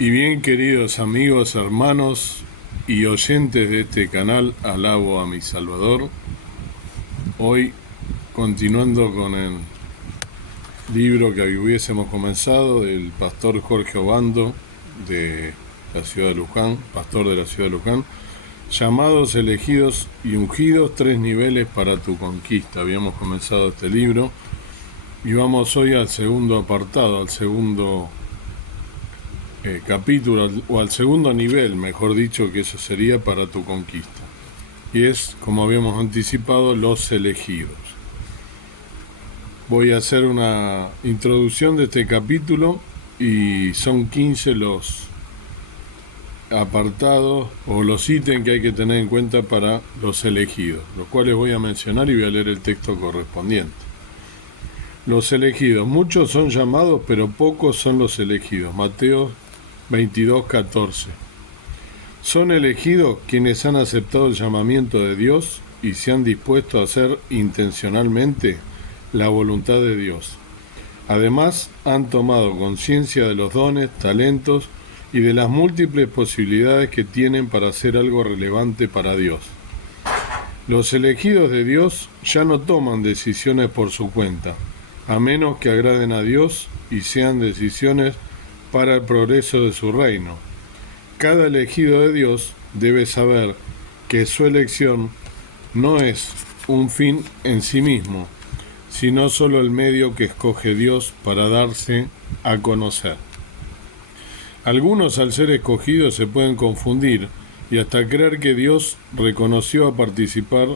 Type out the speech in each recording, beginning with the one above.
Y bien, queridos amigos, hermanos y oyentes de este canal, alabo a mi Salvador. Hoy, continuando con el libro que hubiésemos comenzado del pastor Jorge Obando de la ciudad de Luján, pastor de la ciudad de Luján, llamados, elegidos y ungidos, 3 niveles para tu conquista. Habíamos comenzado este libro y vamos hoy al segundo apartado, al segundo capítulo, o al segundo nivel, mejor dicho, que eso sería para tu conquista. Y es, como habíamos anticipado, los elegidos. Voy a hacer una introducción de este capítulo y son 15 los apartados o los ítems que hay que tener en cuenta para los elegidos, los cuales voy a mencionar y voy a leer el texto correspondiente. Los elegidos, muchos son llamados, pero pocos son los elegidos. Mateo 22:14. Son elegidos quienes han aceptado el llamamiento de Dios y se han dispuesto a hacer intencionalmente la voluntad de Dios. Además, han tomado conciencia de los dones, talentos y de las múltiples posibilidades que tienen para hacer algo relevante para Dios. Los elegidos de Dios ya no toman decisiones por su cuenta, a menos que agraden a Dios y sean decisiones para el progreso de su reino. Cada elegido de Dios debe saber que su elección no es un fin en sí mismo, sino solo el medio que escoge Dios para darse a conocer. Algunos, al ser escogidos, se pueden confundir y hasta creer que Dios reconoció a participar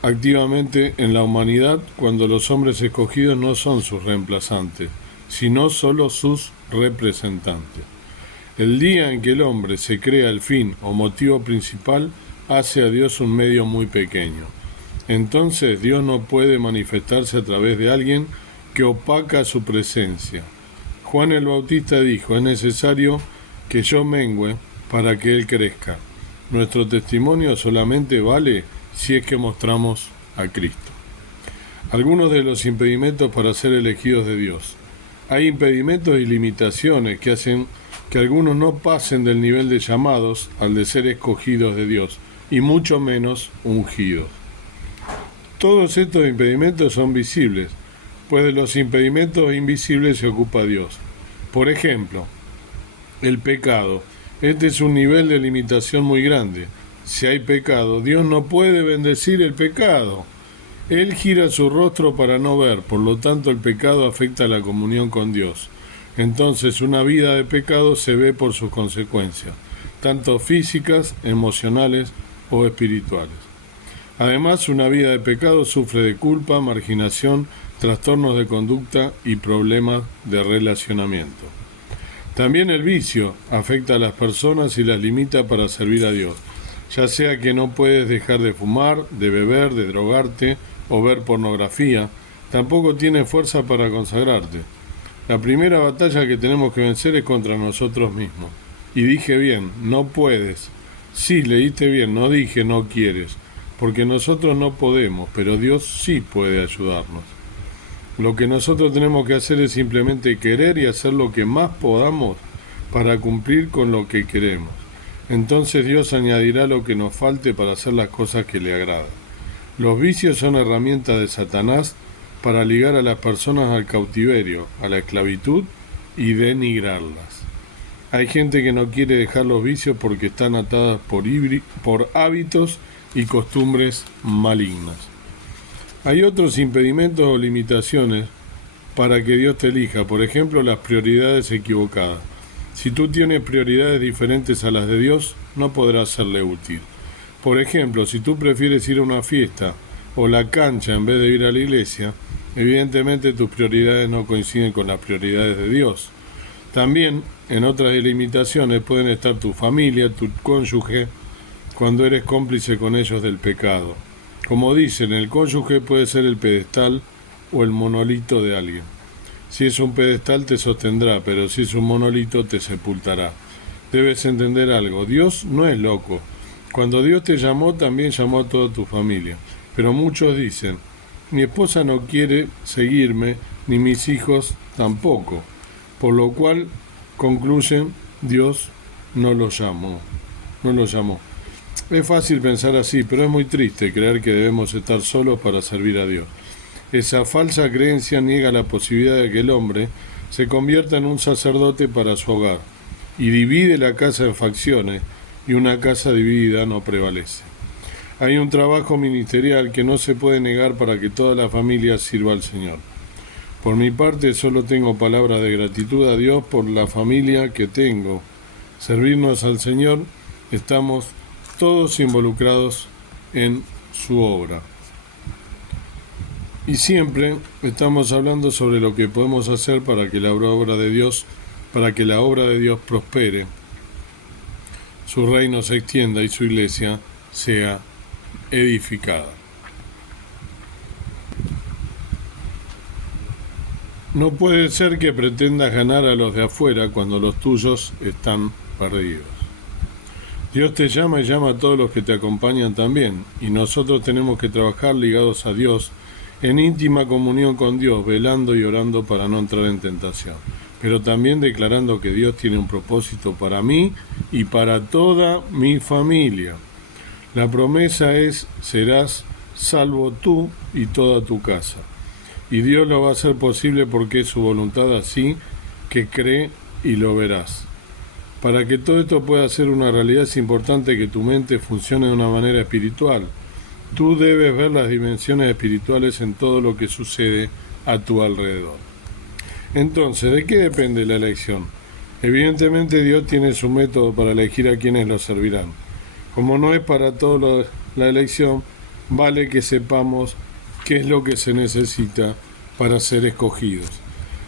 activamente en la humanidad cuando los hombres escogidos no son sus reemplazantes, sino solo sus representantes. El día en que el hombre se crea el fin o motivo principal, hace a Dios un medio muy pequeño. Entonces Dios no puede manifestarse a través de alguien que opaca su presencia. Juan el Bautista dijo: es necesario que yo mengüe para que Él crezca. Nuestro testimonio solamente vale si es que mostramos a Cristo. Algunos de los impedimentos para ser elegidos de Dios. Hay impedimentos y limitaciones que hacen que algunos no pasen del nivel de llamados al de ser escogidos de Dios, y mucho menos ungidos. Todos estos impedimentos son visibles, pues de los impedimentos invisibles se ocupa Dios. Por ejemplo, el pecado. Este es un nivel de limitación muy grande. Si hay pecado, Dios no puede bendecir el pecado. Él gira su rostro para no ver, por lo tanto el pecado afecta a la comunión con Dios. Entonces una vida de pecado se ve por sus consecuencias, tanto físicas, emocionales o espirituales. Además, una vida de pecado sufre de culpa, marginación, trastornos de conducta y problemas de relacionamiento. También el vicio afecta a las personas y las limita para servir a Dios, ya sea que no puedes dejar de fumar, de beber, de drogarte o ver pornografía, tampoco tienes fuerza para consagrarte. La primera batalla que tenemos que vencer es contra nosotros mismos. Y dije bien, no puedes. Sí, leíste bien, no dije no quieres, porque nosotros no podemos, pero Dios sí puede ayudarnos. Lo que nosotros tenemos que hacer es simplemente querer y hacer lo que más podamos para cumplir con lo que queremos. Entonces Dios añadirá lo que nos falte para hacer las cosas que le agradan. Los vicios son herramientas de Satanás para ligar a las personas al cautiverio, a la esclavitud y denigrarlas. Hay gente que no quiere dejar los vicios porque están atadas por hábitos y costumbres malignas. Hay otros impedimentos o limitaciones para que Dios te elija, por ejemplo, las prioridades equivocadas. Si tú tienes prioridades diferentes a las de Dios, no podrás serle útil. Por ejemplo, si tú prefieres ir a una fiesta o la cancha en vez de ir a la iglesia, evidentemente tus prioridades no coinciden con las prioridades de Dios. También, en otras limitaciones, pueden estar tu familia, tu cónyuge, cuando eres cómplice con ellos del pecado. Como dicen, el cónyuge puede ser el pedestal o el monolito de alguien. Si es un pedestal te sostendrá, pero si es un monolito te sepultará. Debes entender algo, Dios no es loco. Cuando Dios te llamó, también llamó a toda tu familia. Pero muchos dicen: mi esposa no quiere seguirme, ni mis hijos tampoco. Por lo cual Concluye, Dios no lo llamó. No lo llamó. Es fácil pensar así, pero es muy triste creer que debemos estar solos para servir a Dios. Esa falsa creencia niega la posibilidad de que el hombre se convierta en un sacerdote para su hogar y divide la casa en facciones, y una casa dividida no prevalece. Hay un trabajo ministerial que no se puede negar para que toda la familia sirva al Señor. Por mi parte, solo tengo palabras de gratitud a Dios por la familia que tengo. Servirnos al Señor, estamos todos involucrados en su obra. Y siempre estamos hablando sobre lo que podemos hacer para que la obra de Dios prospere, su reino se extienda y su iglesia sea edificada. No puede ser que pretendas ganar a los de afuera cuando los tuyos están perdidos. Dios te llama y llama a todos los que te acompañan también, y nosotros tenemos que trabajar ligados a Dios, en íntima comunión con Dios, velando y orando para no entrar en tentación, pero también declarando que Dios tiene un propósito para mí y para toda mi familia. La promesa es: serás salvo tú y toda tu casa. Y Dios lo va a hacer posible porque es su voluntad, así que cree y lo verás. Para que todo esto pueda ser una realidad es importante que tu mente funcione de una manera espiritual. Tú debes ver las dimensiones espirituales en todo lo que sucede a tu alrededor. Entonces, ¿de qué depende la elección? Evidentemente Dios tiene su método para elegir a quienes lo servirán. Como no es para todos la elección, vale que sepamos qué es lo que se necesita para ser escogidos.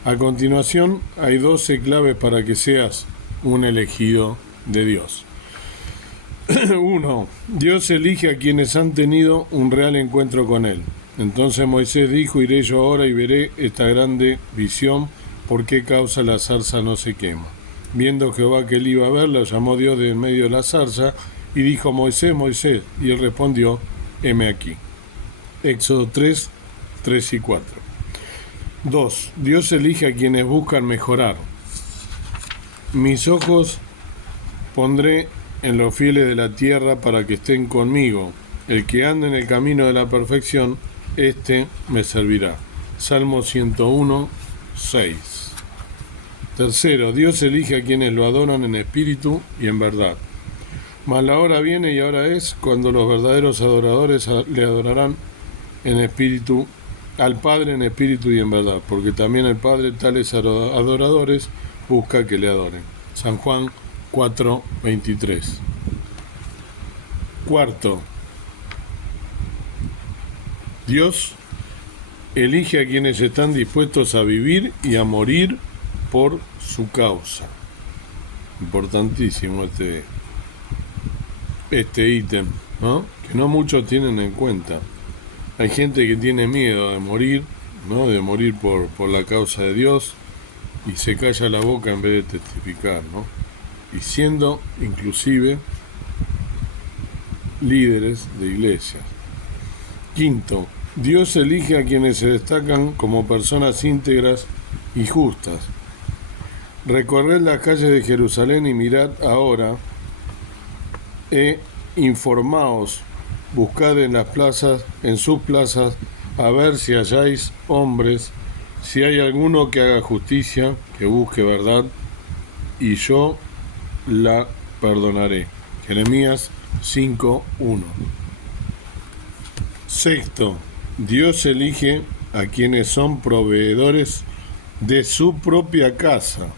A continuación, hay 12 claves para que seas un elegido de Dios. 1. Dios elige a quienes han tenido un real encuentro con Él. Entonces Moisés dijo: iré yo ahora y veré esta grande visión, por qué causa la zarza no se quema. Viendo Jehová que él iba a ver, lo llamó Dios de en medio de la zarza y dijo: Moisés, Moisés. Y él respondió: heme aquí. Éxodo 3, 3 y 4. 2. Dios elige a quienes buscan mejorar. Mis ojos pondré en los fieles de la tierra para que estén conmigo. El que ande en el camino de la perfección, éste me servirá. Salmo 101, 6. 3. Dios elige a quienes lo adoran en espíritu y en verdad. Mas la hora viene y ahora es cuando los verdaderos adoradores le adorarán en espíritu, al Padre en espíritu y en verdad, porque también el Padre tales adoradores busca que le adoren. San Juan 4, 23. 4. Dios elige a quienes están dispuestos a vivir y a morir por su causa. Importantísimo este ítem, ¿no? Que no muchos tienen en cuenta. Hay gente que tiene miedo de morir, ¿no? De morir por la causa de Dios, y se calla la boca en vez de testificar, ¿no? Y siendo inclusive líderes de iglesias. 5. Dios elige a quienes se destacan como personas íntegras y justas. Recorred las calles de Jerusalén y mirad ahora, informaos, buscad en las plazas, en sus plazas, a ver si halláis hombres, si hay alguno que haga justicia, que busque verdad, y yo la perdonaré. Jeremías 5:1. 6. Dios elige a quienes son proveedores de su propia casa,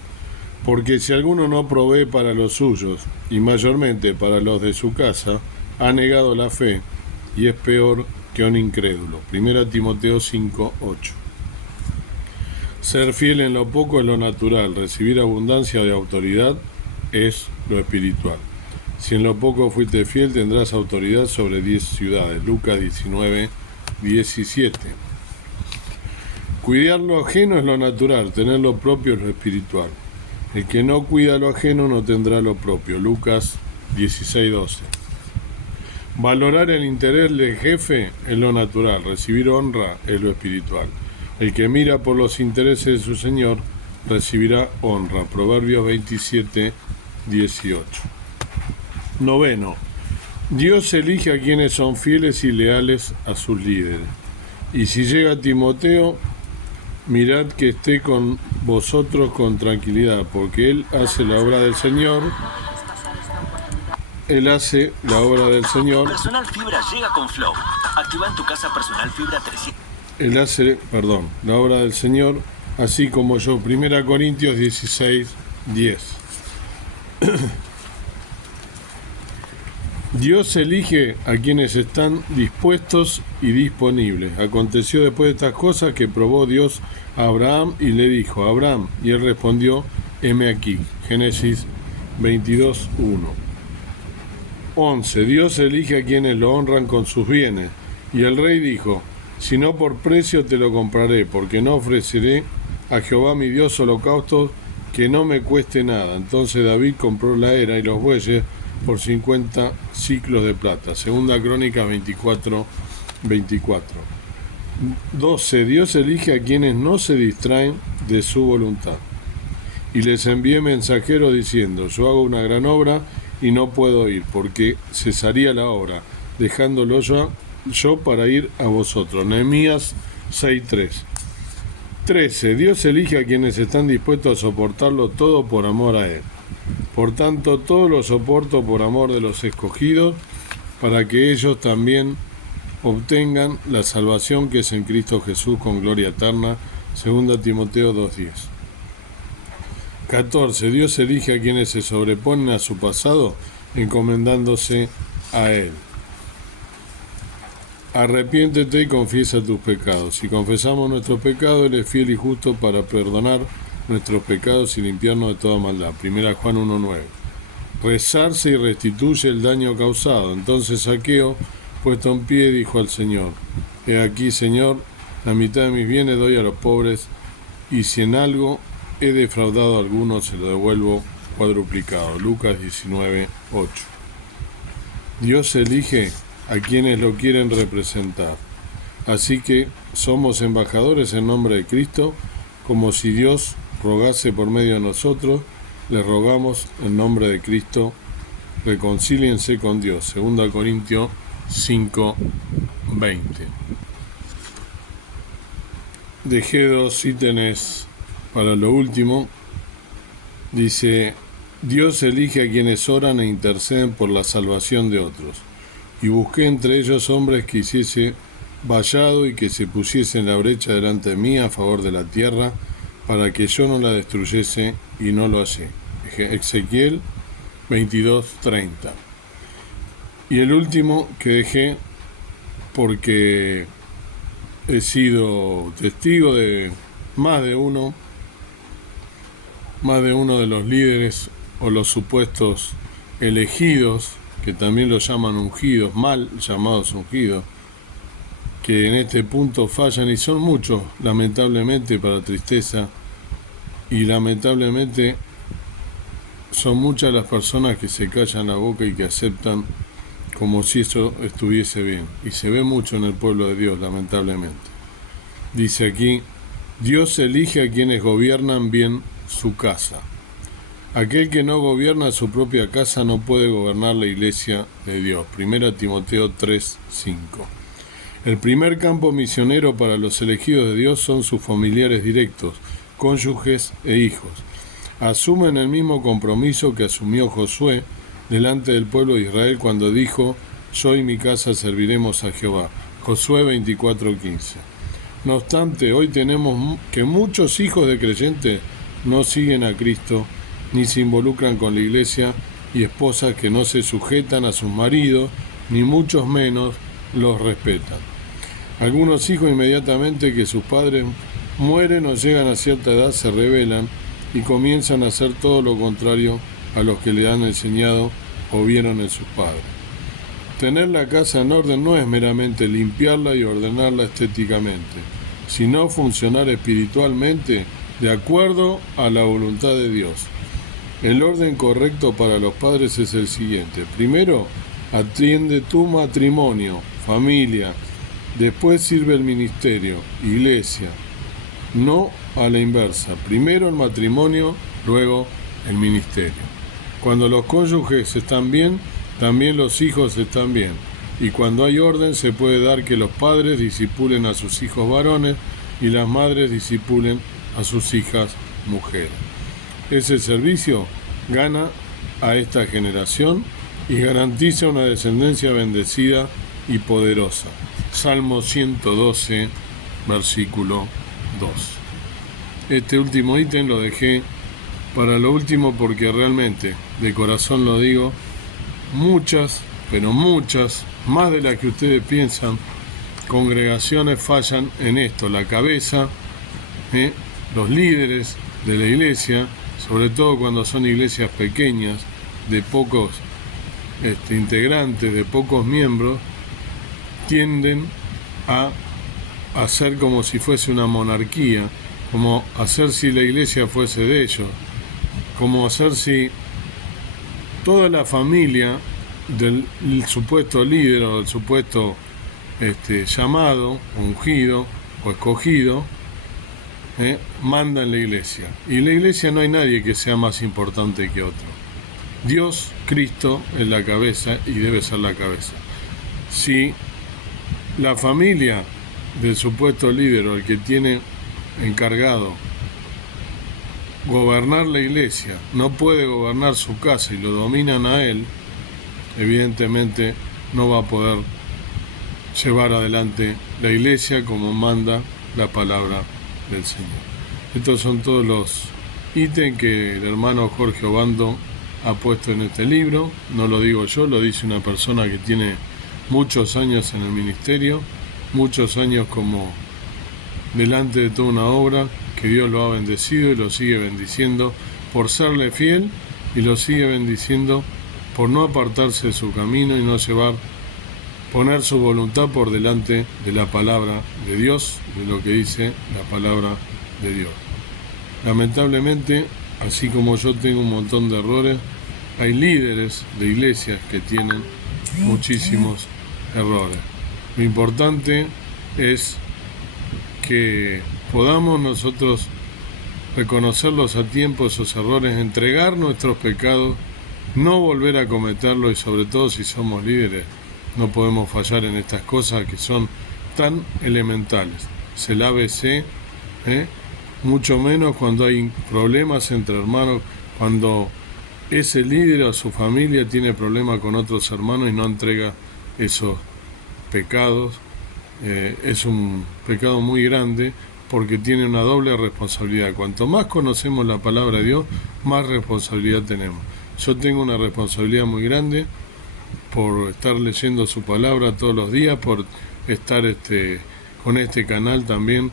porque si alguno no provee para los suyos, y mayormente para los de su casa, ha negado la fe y es peor que un incrédulo. 1 Timoteo 5:8. Ser fiel en lo poco es lo natural, recibir abundancia de autoridad es lo espiritual. Si en lo poco fuiste fiel, tendrás autoridad sobre 10 ciudades. Lucas 19, 17. Cuidar lo ajeno es lo natural, tener lo propio es lo espiritual. El que no cuida lo ajeno no tendrá lo propio. Lucas 16, 12. Valorar el interés del jefe es lo natural, recibir honra es lo espiritual. El que mira por los intereses de su señor recibirá honra. Proverbios 27, 18. Noveno. Dios elige a quienes son fieles y leales a sus líderes. Y si llega Timoteo, mirad que esté con vosotros con tranquilidad, porque él hace la obra del Señor. Él hace la obra del Señor. Personal Fibra llega con Flow. Activa en tu casa Personal Fibra 300. Él hace, la obra del Señor, así como yo. 1 Corintios 16, 10. Dios elige a quienes están dispuestos y disponibles. Aconteció después de estas cosas que probó Dios a Abraham y le dijo: Abraham, y él respondió: heme aquí. Génesis 22, 1. 11. Dios elige a quienes lo honran con sus bienes. Y el rey dijo: si no por precio te lo compraré, porque no ofreceré a Jehová mi Dios holocaustos que no me cueste nada. Entonces David compró la era y los bueyes por 50 siclos de plata. Segunda Crónicas 24, 24. 12. Dios elige a quienes no se distraen de su voluntad. Y les envié mensajeros diciendo: yo hago una gran obra y no puedo ir, porque cesaría la obra, dejándolo yo para ir a vosotros. Nehemías 6:3. 13. Dios elige a quienes están dispuestos a soportarlo todo por amor a Él. Por tanto, todo lo soporto por amor de los escogidos, para que ellos también obtengan la salvación que es en Cristo Jesús con gloria eterna. 2 Timoteo 2:10. 14. Dios elige a quienes se sobreponen a su pasado, encomendándose a Él. Arrepiéntete y confiesa tus pecados. Si confesamos nuestros pecados, Él es fiel y justo para perdonar nuestros pecados y limpiarnos de toda maldad. 1 Juan 1:9. Rezarse y restituye el daño causado. Entonces Zaqueo, puesto en pie, dijo al Señor: he aquí, Señor, la mitad de mis bienes doy a los pobres, y si en algo he defraudado a alguno, se lo devuelvo cuadruplicado. Lucas 19:8. Dios elige a quienes lo quieren representar. Así que somos embajadores en nombre de Cristo, como si Dios rogase por medio de nosotros. Les rogamos en nombre de Cristo, reconcíliense con Dios. 2 Corintios 5:20. Dejé dos ítems para lo último. Dice: Dios elige a quienes oran e interceden por la salvación de otros. Y busqué entre ellos hombres que hiciese vallado y que se pusiese en la brecha delante de mí a favor de la tierra, para que yo no la destruyese, y no lo hallé. Ezequiel 22:30. Y el último que dejé, porque he sido testigo de más de uno de los líderes o los supuestos elegidos, que también los llaman ungidos, mal llamados ungidos, que en este punto fallan, y son muchos, lamentablemente, para tristeza, y lamentablemente son muchas las personas que se callan la boca y que aceptan como si eso estuviese bien, y se ve mucho en el pueblo de Dios, lamentablemente. Dice aquí: Dios elige a quienes gobiernan bien su casa. Aquel que no gobierna su propia casa no puede gobernar la iglesia de Dios. 1 Timoteo 3:5. El primer campo misionero para los elegidos de Dios son sus familiares directos, cónyuges e hijos. Asumen el mismo compromiso que asumió Josué delante del pueblo de Israel cuando dijo: yo y mi casa serviremos a Jehová. Josué 24:15. No obstante, hoy tenemos que muchos hijos de creyentes no siguen a Cristo ni se involucran con la iglesia, y esposas que no se sujetan a sus maridos, ni muchos menos los respetan. Algunos hijos, inmediatamente que sus padres mueren o llegan a cierta edad, se rebelan y comienzan a hacer todo lo contrario a los que le han enseñado o vieron en sus padres. Tener la casa en orden no es meramente limpiarla y ordenarla estéticamente, sino funcionar espiritualmente de acuerdo a la voluntad de Dios. El orden correcto para los padres es el siguiente: primero, atiende tu matrimonio, familia, después sirve el ministerio, iglesia. No a la inversa. Primero el matrimonio, luego el ministerio. Cuando los cónyuges están bien, también los hijos están bien. Y cuando hay orden, se puede dar que los padres discipulen a sus hijos varones y las madres discipulen a sus hijas mujeres. Ese servicio gana a esta generación y garantiza una descendencia bendecida y poderosa. Salmo 112, versículo 2. Este último ítem lo dejé para lo último porque realmente, de corazón lo digo, muchas, pero muchas, más de las que ustedes piensan, congregaciones fallan en esto. La cabeza, los líderes de la iglesia, sobre todo cuando son iglesias pequeñas, de pocos integrantes, de pocos miembros, tienden a hacer como si fuese una monarquía, como hacer si la iglesia fuese de ellos, como hacer si toda la familia del supuesto líder o del supuesto llamado, ungido o escogido, manda en la iglesia. Y en la iglesia no hay nadie que sea más importante que otro. Dios, Cristo, es la cabeza y debe ser la cabeza. Si la familia del supuesto líder o el que tiene encargado gobernar la iglesia no puede gobernar su casa y lo dominan a él, evidentemente no va a poder llevar adelante la iglesia como manda la palabra del Señor. Estos son todos los ítems que el hermano Jorge Obando ha puesto en este libro. No lo digo yo, lo dice una persona que tiene muchos años en el ministerio, muchos años como delante de toda una obra, que Dios lo ha bendecido y lo sigue bendiciendo por serle fiel y lo sigue bendiciendo por no apartarse de su camino y no poner su voluntad por delante de la palabra de Dios, de lo que dice la palabra de Dios. Lamentablemente, así como yo tengo un montón de errores, hay líderes de iglesias que tienen muchísimos errores. Lo importante es que podamos nosotros reconocerlos a tiempo, esos errores, entregar nuestros pecados, no volver a cometerlos y sobre todo si somos líderes, no podemos fallar en estas cosas que son tan elementales. Es el ABC, mucho menos cuando hay problemas entre hermanos, cuando ese líder o su familia tiene problemas con otros hermanos y no entrega esos pecados. Es un pecado muy grande porque tiene una doble responsabilidad. Cuanto más conocemos la palabra de Dios, más responsabilidad tenemos. Yo tengo una responsabilidad muy grande por estar leyendo su palabra todos los días, por estar con este canal también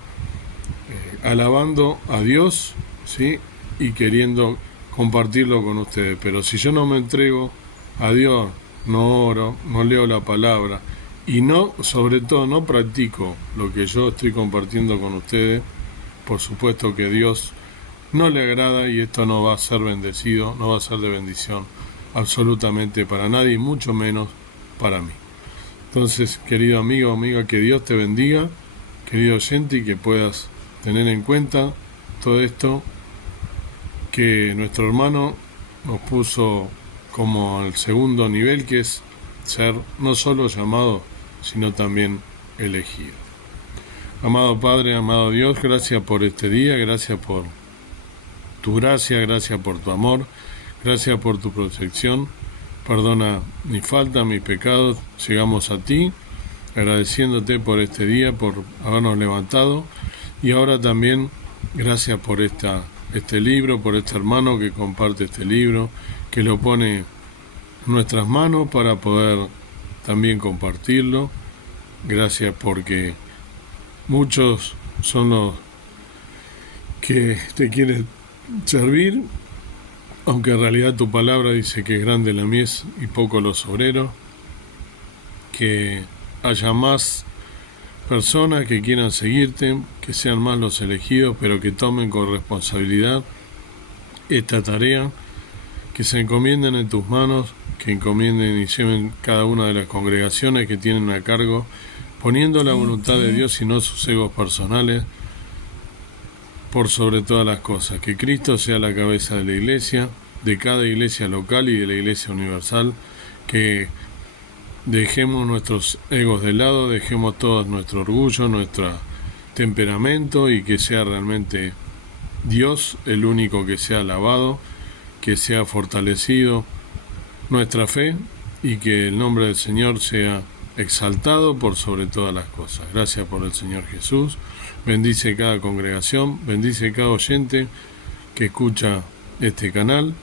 alabando a Dios, ¿sí? Y queriendo compartirlo con ustedes. Pero si yo no me entrego a Dios, no oro, no leo la palabra y sobre todo no practico lo que yo estoy compartiendo con ustedes, por supuesto que Dios no le agrada y esto no va a ser bendecido, no va a ser de bendición absolutamente para nadie y mucho menos para mí. Entonces, querido amigo, amiga, que Dios te bendiga, querido oyente, y que puedas tener en cuenta todo esto que nuestro hermano nos puso como el segundo nivel, que es ser no solo llamado, sino también elegido. Amado Padre, amado Dios, gracias por este día, gracias por tu gracia, gracias por tu amor, gracias por tu protección. Perdona mi falta, mis pecados. Llegamos a ti, agradeciéndote por este día, por habernos levantado. Y ahora también, gracias por este libro, por este hermano que comparte este libro, que lo pone en nuestras manos para poder también compartirlo. Gracias porque muchos son los que te quieren servir, aunque en realidad tu palabra dice que es grande la mies y poco los obreros. Que haya más personas que quieran seguirte, que sean más los elegidos, pero que tomen con responsabilidad esta tarea, que se encomienden en tus manos, que encomienden y lleven cada una de las congregaciones que tienen a cargo, poniendo la voluntad de Dios y no sus egos personales, por sobre todas las cosas. Que Cristo sea la cabeza de la iglesia, de cada iglesia local y de la iglesia universal. Que dejemos nuestros egos de lado, dejemos todo nuestro orgullo, nuestro temperamento, y que sea realmente Dios el único que sea alabado, que sea fortalecido nuestra fe, y que el nombre del Señor sea exaltado por sobre todas las cosas. Gracias por el Señor Jesús. Bendice cada congregación, bendice cada oyente que escucha este canal,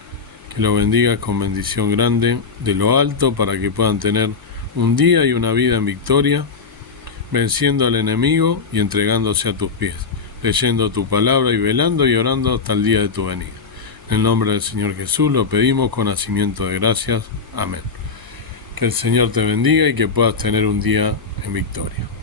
que lo bendigas con bendición grande de lo alto, para que puedan tener un día y una vida en victoria, venciendo al enemigo y entregándose a tus pies, leyendo tu palabra y velando y orando hasta el día de tu venida. En el nombre del Señor Jesús lo pedimos con nacimiento de gracias. Amén. Que el Señor te bendiga y que puedas tener un día en victoria.